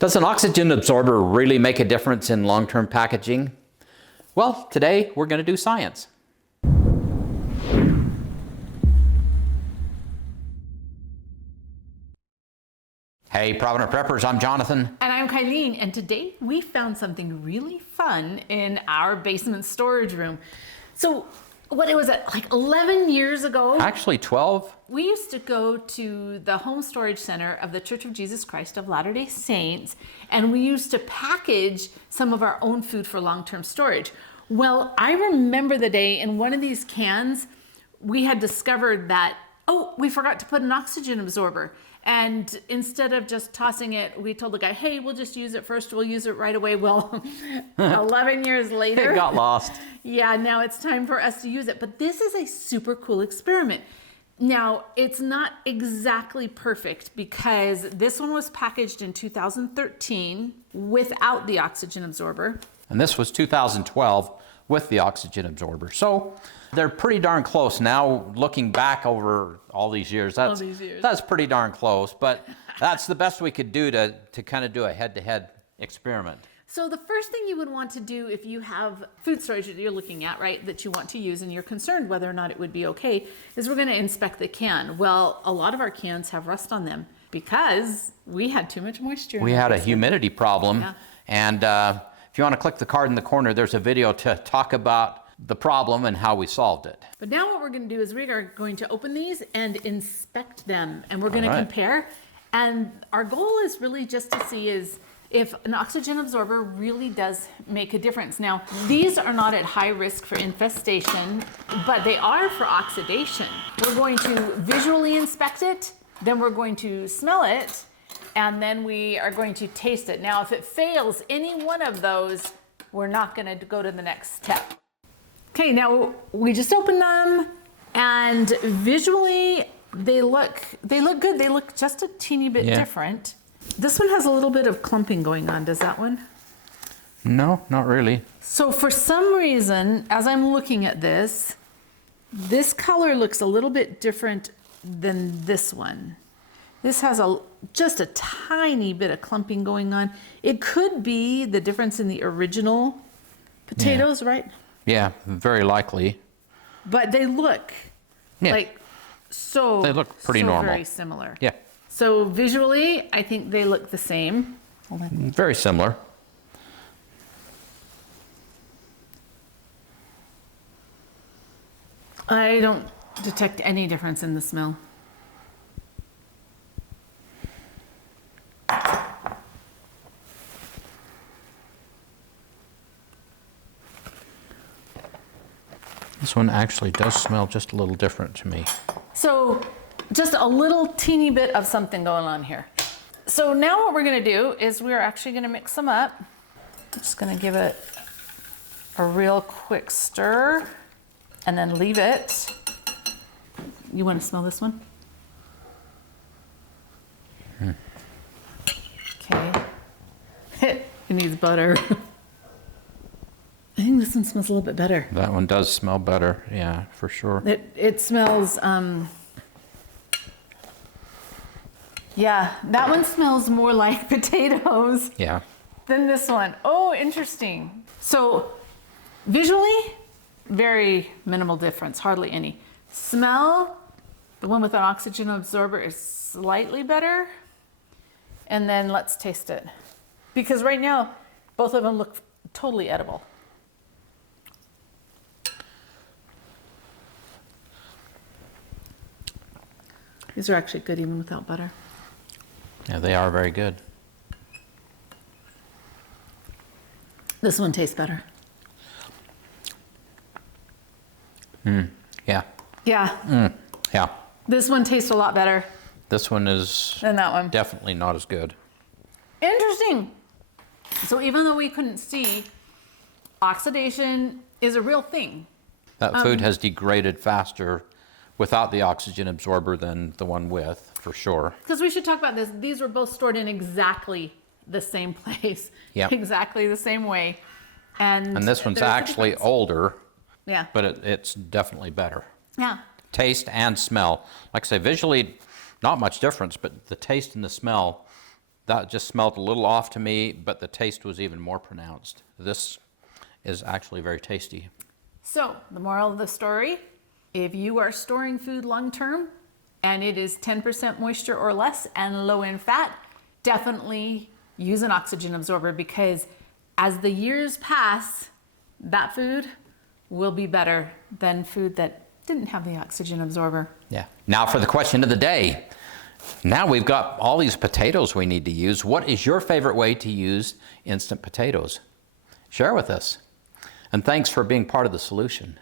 Does an oxygen absorber really make a difference in long-term packaging? Well, today we're going to do science. Hey, Provident Preppers, I'm Jonathan. And I'm Kylene, and today we found something really fun in our basement storage room. So, what was it, like 11 years ago? Actually 12. We used to go to the home storage center of the Church of Jesus Christ of Latter-day Saints, and we used to package some of our own food for long-term storage. Well, I remember the day in one of these cans, we had discovered that, oh, we forgot to put an oxygen absorber. And instead of just tossing it, we told the guy, hey, we'll just use it first. We'll use it right away. Well, 11 years later. It got lost. Yeah, now it's time for us to use it. But this is a super cool experiment. Now, it's not exactly perfect because this one was packaged in 2013 without the oxygen absorber. And this was 2012 with the oxygen absorber. So they're pretty darn close now. Looking back over all these years, that's pretty darn close. But that's the best we could do to kind of do a head-to-head experiment. So the first thing you would want to do if you have food storage that you're looking at, right, that you want to use and you're concerned whether or not it would be okay, is we're going to inspect the can. Well, a lot of our cans have rust on them because we had too much moisture. We had a humidity problem. Yeah. And if you want to click the card in the corner, there's a video to talk about the problem and how we solved it. But now what we're going to do is we are going to open these and inspect them, and we're going to compare. And our goal is really just to see is if an oxygen absorber really does make a difference. Now, these are not at high risk for infestation, but they are for oxidation. We're going to visually inspect it, then we're going to smell it, and then we are going to taste it. Now, if it fails any one of those, we're not going to go to the next step. Okay, now we just opened them, and visually they look good. They look just a teeny bit different. This one has a little bit of clumping going on. Does that one? No, not really. So for some reason, as I'm looking at this color looks a little bit different than this one. This has just a tiny bit of clumping going on. It could be the difference in the original potatoes, right? Yeah, very likely. But they look like so. They look pretty normal. Very similar. Yeah. So visually, I think they look the same. Hold on. Very similar. I don't detect any difference in the smell. This one actually does smell just a little different to me. So just a little teeny bit of something going on here. So now what we're going to do is we're actually going to mix them up. I'm just going to give it a real quick stir and then leave it. You want to smell this one? Okay. It needs butter. I think this one smells a little bit better. That one does smell better, yeah, for sure. It smells, yeah, that one smells more like potatoes than this one. Oh, interesting. So visually, very minimal difference, hardly any. Smell, the one with an oxygen absorber is slightly better. And then let's taste it. Because right now, both of them look totally edible. These are actually good even without butter. Yeah, they are very good. This one tastes better. Yeah. Yeah. Yeah. This one tastes a lot better. This one is than that one. Definitely not as good. Interesting. So even though we couldn't see, oxidation is a real thing. That food has degraded faster without the oxygen absorber than the one with, for sure. Because we should talk about this. These were both stored in exactly the same place. Yep. Exactly the same way. And this one's actually older. Yeah. But it's definitely better. Yeah. Taste and smell. Like I say, visually, not much difference, but the taste and the smell That just smelled a little off to me, but the taste was even more pronounced. This is actually very tasty. So the moral of the story, if you are storing food long-term and it is 10% moisture or less and low in fat, definitely use an oxygen absorber, because as the years pass, that food will be better than food that didn't have the oxygen absorber. Yeah. Now for the question of the day. Now we've got all these potatoes we need to use. What is your favorite way to use instant potatoes? Share with us. And thanks for being part of the solution.